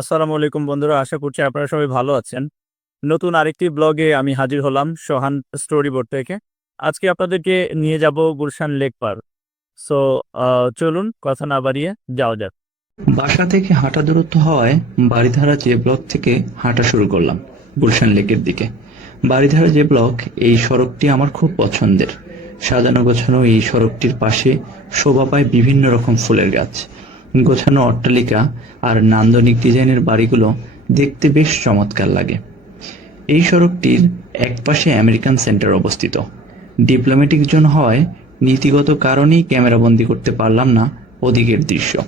আসসালামু আলাইকুম বন্ধুরা, আশা করছি আপনারা সবাই ভালো আছেন। নতুন আরেকটি ব্লগে আমি হাজির হলাম সোহান স্টোরি বোর্ড থেকে। আজকে আপনাদেরকে নিয়ে যাব গুলশান লেক পার। সো চলুন কথা না বাড়িয়ে যাওয়া যাক। বাসা থেকে হাঁটা দূরত্ব হওয়ায় বাড়িধারা যে ব্লক থেকে হাঁটা শুরু করলাম, গুলশান লেকের দিকে। বাড়িধারা যে ব্লক, এই সড়কটি আমার খুব পছন্দের। সাজানো গোছানো এই সড়কটির পাশে শোভা পায় বিভিন্ন রকম ফুলের গাছ। গোছানো অট্টালিকা আর নান্দনিক ডিজাইনের বাড়িগুলো দেখতে বেশ চমৎকার লাগে। এই সড়কটির একপাশে আমেরিকান সেন্টার অবস্থিত। ডিপ্লোম্যাটিক জোন হওয়ায় নীতিগত কারণেই ক্যামেরাবন্দি করতে পারলাম না ওদিকের দৃশ্য।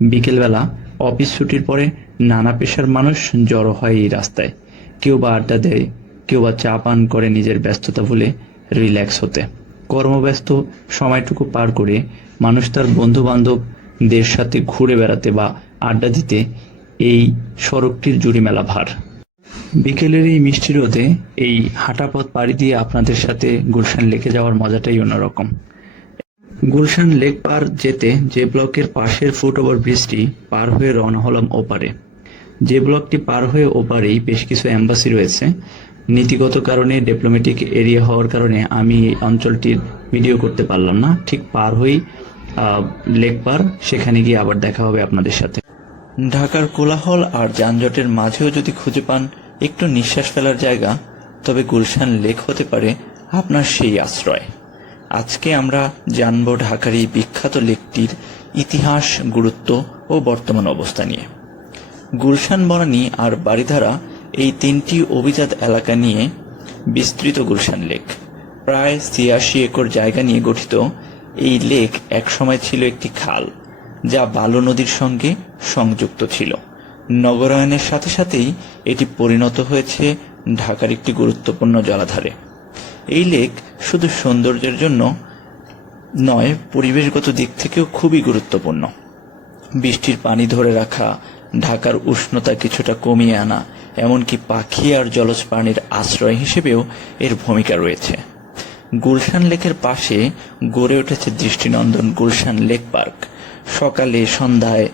বিকেলবেলা অফিস ছুটির পরে নানা পেশার মানুষ জড়ো হয় এই রাস্তায়। কেউ বা আড্ডা দেয়, কেউ বা চা পান করে নিজের ব্যস্ততা ভুলে রিল্যাক্স হতে। কর্মব্যস্ত সময়টুকু পার করে মানুষ তার বন্ধু বান্ধবদের সাথে ঘুরে বেড়াতে বা আড্ডা দিতে এই সড়কটির জুড়ি মেলা ভার। বিকেলের এই মিষ্টি রোদে এই হাঁটা পথ পাড়ি দিয়ে আপনাদের সাথে গুলশান লেকে যাওয়ার মজাটাই অন্যরকম। গুলশান লেক পার যেতে যে ব্লকের পাশের ফুট ওভার ব্রিজটি পার হয়ে রওনা হলাম ওপারে। যে ব্লকটি পার হয়ে ওপারেই বেশ কিছু অ্যাম্বাসি রয়েছে। নীতিগত কারণে ডিপ্লোম্যাটিক এরিয়া হওয়ার কারণে আমি এই অঞ্চলটির ভিডিও করতে পারলাম না। ঠিক পার হয়েই আহ, লেক পার সেখানে গিয়ে আবার দেখা হবে আপনাদের সাথে। ঢাকার কোলাহল আর যানজটের মাঝেও যদি খুঁজে পান একটু নিঃশ্বাস ফেলার জায়গা তবে গুলশান লেক হতে পারে আপনার সেই আশ্রয়। আজকে আমরা জানব ঢাকার এই বিখ্যাত লেকটির ইতিহাস গুরুত্ব ও বর্তমান অবস্থা নিয়ে। গুলশান বনানী আর বাড়িধারা এই তিনটি অভিজাত এলাকা নিয়ে বিস্তৃত গুলশান লেক। প্রায় ছিয়াশি একর জায়গা নিয়ে গঠিত এই লেক একসময় ছিল একটি খাল, যা বালু নদীর সঙ্গে সংযুক্ত ছিল। নগরায়নের সাথে সাথেই এটি পরিণত হয়েছে ঢাকার একটি গুরুত্বপূর্ণ জলাধারে। এই লেক শুধু সৌন্দর্যের জন্য নয়, পরিবেশগত দিক থেকেও খুবই গুরুত্বপূর্ণ। বৃষ্টির পানি ধরে রাখা, ঢাকার উষ্ণতা কিছুটা কমিয়ে আনা, এমনকি পাখি আর জলজ প্রাণীর আশ্রয় হিসেবেও এর ভূমিকা রয়েছে। গুলশান লেকের পাশে গড়ে উঠেছে দৃষ্টিনন্দন গুলশান লেক পার্ক। সকালে, সন্ধ্যায়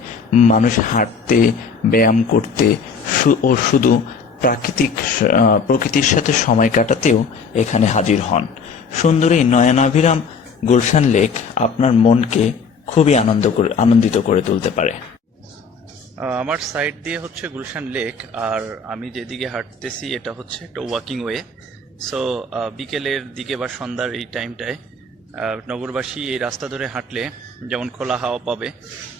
মানুষ হাঁটতে, ব্যায়াম করতে ও শুধু প্রাকৃতিক প্রকৃতির সাথে সময় কাটাতেও এখানে হাজির হন। সুন্দর নয়নাভিরাম গুলশান লেক আপনার মনকে খুবই আনন্দ আনন্দিত করে তুলতে পারে। আমার সাইড দিয়ে হচ্ছে গুলশান লেক, আর আমি যেদিকে হাঁটতেছি এটা হচ্ছে একটা ওয়াকিং ওয়ে সো বিকেলের দিকে বা সন্ধ্যার এই টাইমটায় নগরবাসী এই রাস্তা ধরে হাঁটলে যেমন খোলা হাওয়া পাবে,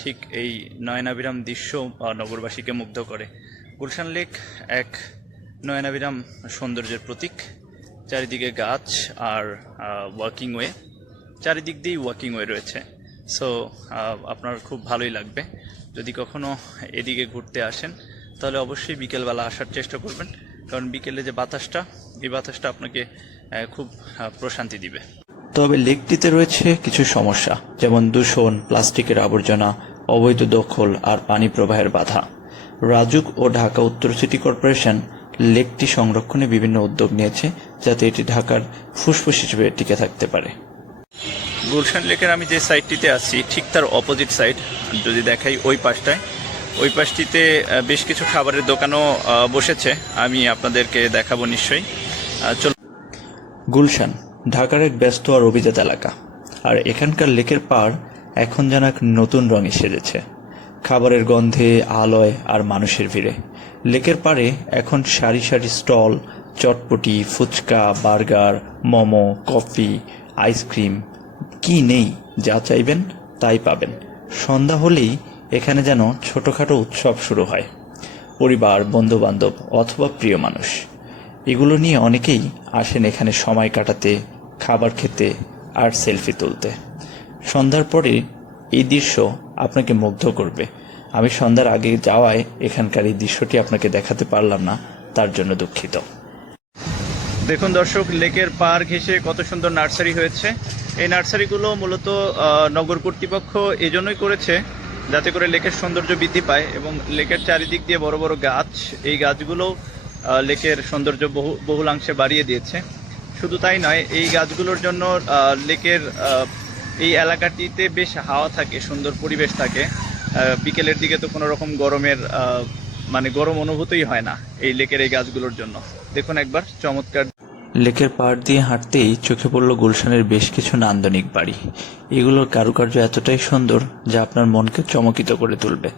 ঠিক এই নয়নাবিরাম দৃশ্য নগরবাসীকে মুগ্ধ করে। গুলশান লেক এক নয়নাবিরাম সৌন্দর্যের প্রতীক। চারিদিকে গাছ আর ওয়াকিং ওয়ে চারিদিক দিয়েই ওয়াকিং ওয়ে রয়েছে। সো আপনার খুব ভালোই লাগবে। যদি কখনো এদিকে ঘুরতে আসেন, তাহলে অবশ্যই বিকেলবেলা আসার চেষ্টা করবেন। কারণ বিকেলে যে বাতাসটা এই বাতাসটা আপনাকে খুব প্রশান্তি দিবে। তবে লেকটিতে রয়েছে কিছু সমস্যা যেমন দূষণ প্লাস্টিকের আবর্জনা অবৈধ দখল আর পানি প্রবাহের বাধা। রাজুক ও ঢাকা উত্তর সিটি কর্পোরেশন লেকটি সংরক্ষণে বিভিন্ন উদ্যোগ নিয়েছে যাতে এটি ঢাকার ফুসফুস হিসেবে টিকে থাকতে পারে। গুলশান লেকের আমি যে সাইডটিতে আছি ঠিক তার অপোজিট সাইড যদি দেখাই ওই পাশটায় ওই পাশটিতে বেশ কিছু খাবারের দোকানও বসেছে। আমি আপনাদেরকে দেখাবো নিশ্চয়ই। গুলশান, ঢাকার এক ব্যস্ত আর অভিজাত এলাকা। আর এখানকার লেকের পাড় এখন যেন এক নতুন রঙে সেজেছে। খাবারের গন্ধে, আলোয় আর মানুষের ভিড়ে। লেকের পাড়ে এখন সারি সারি স্টল, চটপটি, phuchka, burger, momo, coffee, ice cream, কি নেই, যা চাইবেন তাই পাবেন। সন্ধ্যা হলেই এখানে যেন ছোটখাটো উৎসব শুরু হয়। পরিবার, বন্ধুবান্ধব অথবা প্রিয় মানুষ। এগুলো নিয়ে অনেকেই আসেন এখানে সময় কাটাতে, খাবার খেতে আর সেলফি তুলতে। সন্ধ্যার পরে এই দৃশ্য আপনাকে মুগ্ধ করবে। আমি সন্ধ্যার আগে যাওয়ায় এখানকার এই দৃশ্যটি আপনাকে দেখাতে পারলাম না, তার জন্য দুঃখিত। দেখুন দর্শক, লেকের পার ঘেঁষে কত সুন্দর নার্সারি হয়েছে। এই নার্সারিগুলো মূলত নগর কর্তৃপক্ষ এজন্যই করেছে যাতে করে লেকের সৌন্দর্য বৃদ্ধি পায় এবং লেকের চারিদিক দিয়ে বড় বড় গাছ, এই গাছগুলো লেকের সৌন্দর্য বহু বহুলাংশে বাড়িয়ে দিয়েছে। শুধু তাই নয়, এই গাছগুলোর জন্য লেকের এই এলাকাটিতে বেশ হাওয়া থাকে, সুন্দর পরিবেশ থাকে। বিকেলের দিকে তো কোনো রকম গরমের মানে গরম অনুভূতই হয় না এই লেকের এই গাছগুলোর জন্য। দেখুন একবার, চমৎকার। লেকের পাড় দিয়ে হাঁটতেই চোখে পড়ল গুলশানের বেশ কিছু নান্দনিক বাড়ি। এগুলোর কারুকার্য এতটাই সুন্দর যা আপনার মনকে চমকিত করে তুলবে।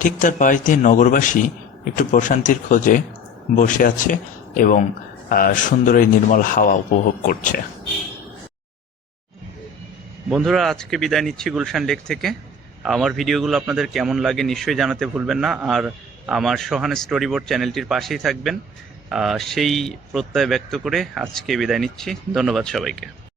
ঠিক তার পাশ দিয়ে নগরবাসী একটু প্রশান্তির খোঁজে বসে আছে এবং সুন্দর এই নির্মল হাওয়া উপভোগ করছে। বন্ধুরা, আজকে বিদায় নিচ্ছি গুলশান লেক থেকে। আমার ভিডিওগুলো আপনাদের কেমন লাগে নিশ্চয়ই জানাতে ভুলবেন না। আর আমার সোহান স্টোরি বোর্ড চ্যানেলটির পাশেই থাকবেন। সেই প্রত্যয় ব্যক্ত করে আজকে বিদায় নিচ্ছি। ধন্যবাদ সবাইকে।